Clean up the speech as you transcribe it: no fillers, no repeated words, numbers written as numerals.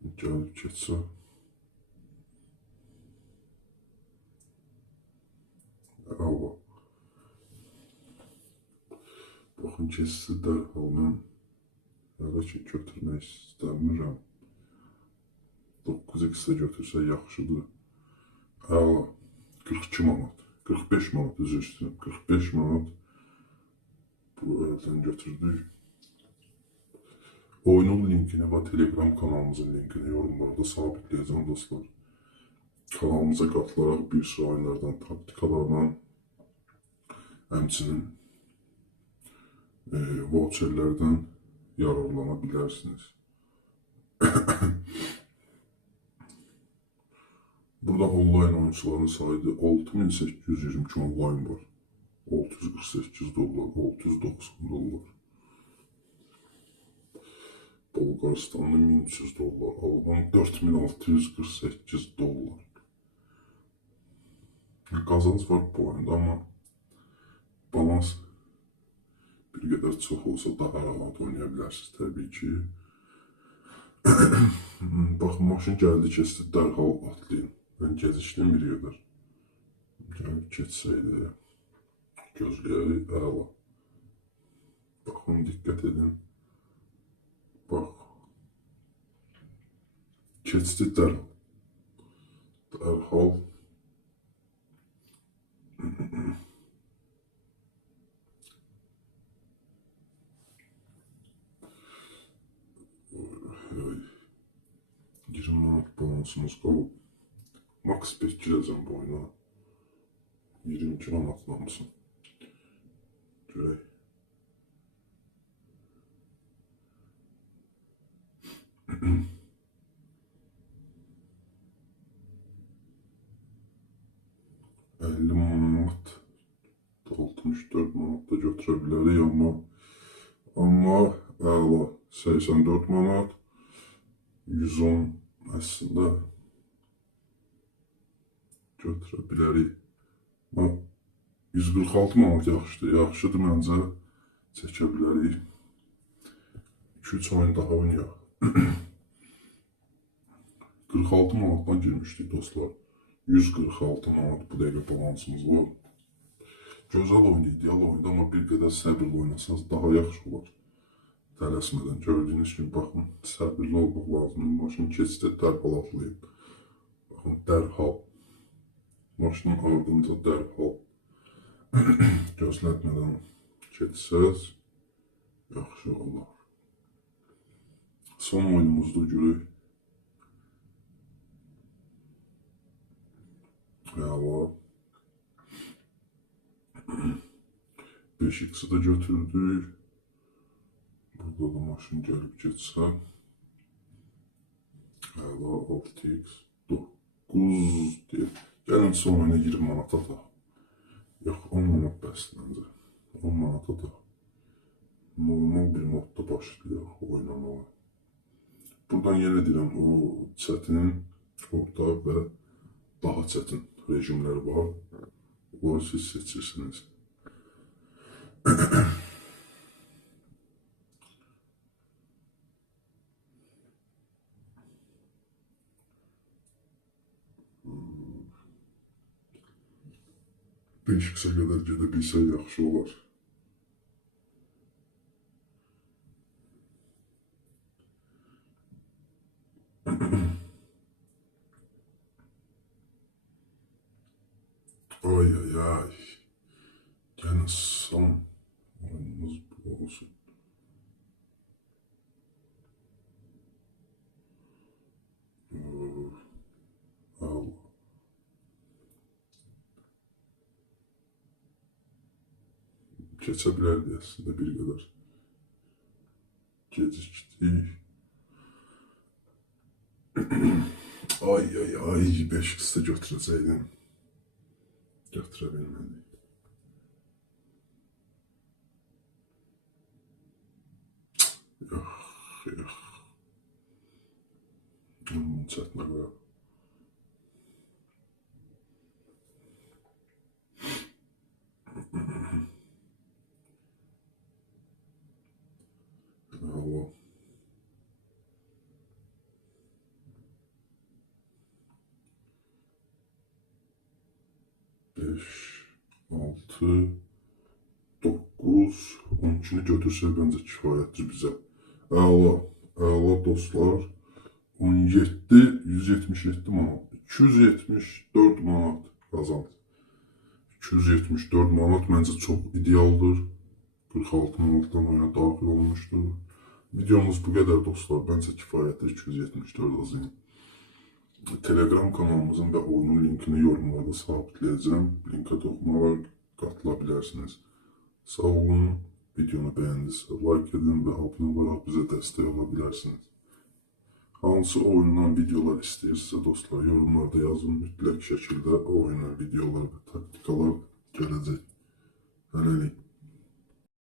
Gəlib keçsə. Allah. Baxın keçsə dərhal mən hələ ki götürmək istəmirəm. 9x-də götürsə yaxşıdır. Əla. 42 manat. 45 manat üzr istəyirəm. 45 manat bu əldən götürdük. Oyunun linkini və Telegram kanalımızın linkini yorumlarda sabitləyəcəm dostlar. Kanalımıza qatılaraq bir sıra oyunlardan, taktikalardan, həmçinin voucherlərdən yararlana bilərsiniz. Burada online oyuncuların sayıdır 6822 online var. 648 dollar, 690 dollar. Bulgaristan'da 1300 dollar, Alman 4648 dollar. Qazanc var bu oyunda, amma balans bir qədər çox olsa daha rahat oynaya bilərsiniz təbii ki. Baxın, maşın gəldi, keçdi, dərhal atlayın. Mən gecikdim bir qədər. Gəlib keçsəydi, gözləyək, əla. Baxın, diqqət edin. Bax. Keçdi dərhal. Dərhal. Balansımız qalıb. Max 5 girəcəm bu oyuna. 22 manatlansın. Görək. $50 manat, 64 manat da götürə bilərik, amma əla 84 manat, 110 əslində götürə bilərik. 146 manat yaxşıdır məncə, çəkə bilərik. 2-3 oyun daha oynayaq. 46 manatdan girmişdik dostlar. 146 manat bu dəqiqə balansımız var. Gözəl oyun, ideal oyunda, amma bir qədər səbirli oynasanız daha yaxşı olar. Tələsmədən, gördüyünüz kimi, baxın, səbirli olmaq lazımdır. Maşın keçsə dərhal atlayıb. Baxın, dərhal. Maşının ardınca dərhal. Gözlətmədən keçsəz, yaxşı olar. Son oyunumuzda görək. Əla. 5x-i də götürdük. Burada da maşın gəlib geçsə. Əla, 6x, 9 deyək. Gəlin son oyuna 20 manat ataq. Yox, 10 manat bəsdir məncə. 10 manat ataq. Normal bir modda başlayaq oynamağa. Buradan yenə deyirəm, o çətin, orta və daha çətin rejimlər var. Bunları siz seçirsiniz. Beşiksə qədər gedə bilsə yaxşı olar. Ay ay ay. Gəlin son oyunumuz bu olsun. Allah. Keçə bilərdi əslində bir qədər. Gecikdik. Ay ay ay, 5x-də götürəcəkdim. Götürə bilmədik. Yox. Onun çətinə qoyaq. Allah. 5, 6, 9, 12'ni götürsək bəncə kifayətdir bizə. Əla, əla dostlar. 17, 177 manat. 274 manat qazanc. 274 manat məncə çox idealdır. 46 manatdan oyuna daxil olmuşdur. Videomuz bu qədər dostlar. Bəncə kifayətdir 274 azın. Telegram kanalımızın və oyunun linkini yorumlarda sabitləyəcəm. Linkə toxunarak qatıla bilərsiniz. Sağ olun. Videonu bəyəndinizsə like edin və abunə olaraq bizə dəstək ola bilərsiniz. Hansı oyundan videolar istəyirsə dostlar yorumlarda yazın. Mütləq şəkildə o oyundan videolar və taktikalar gələcək. Hələlik.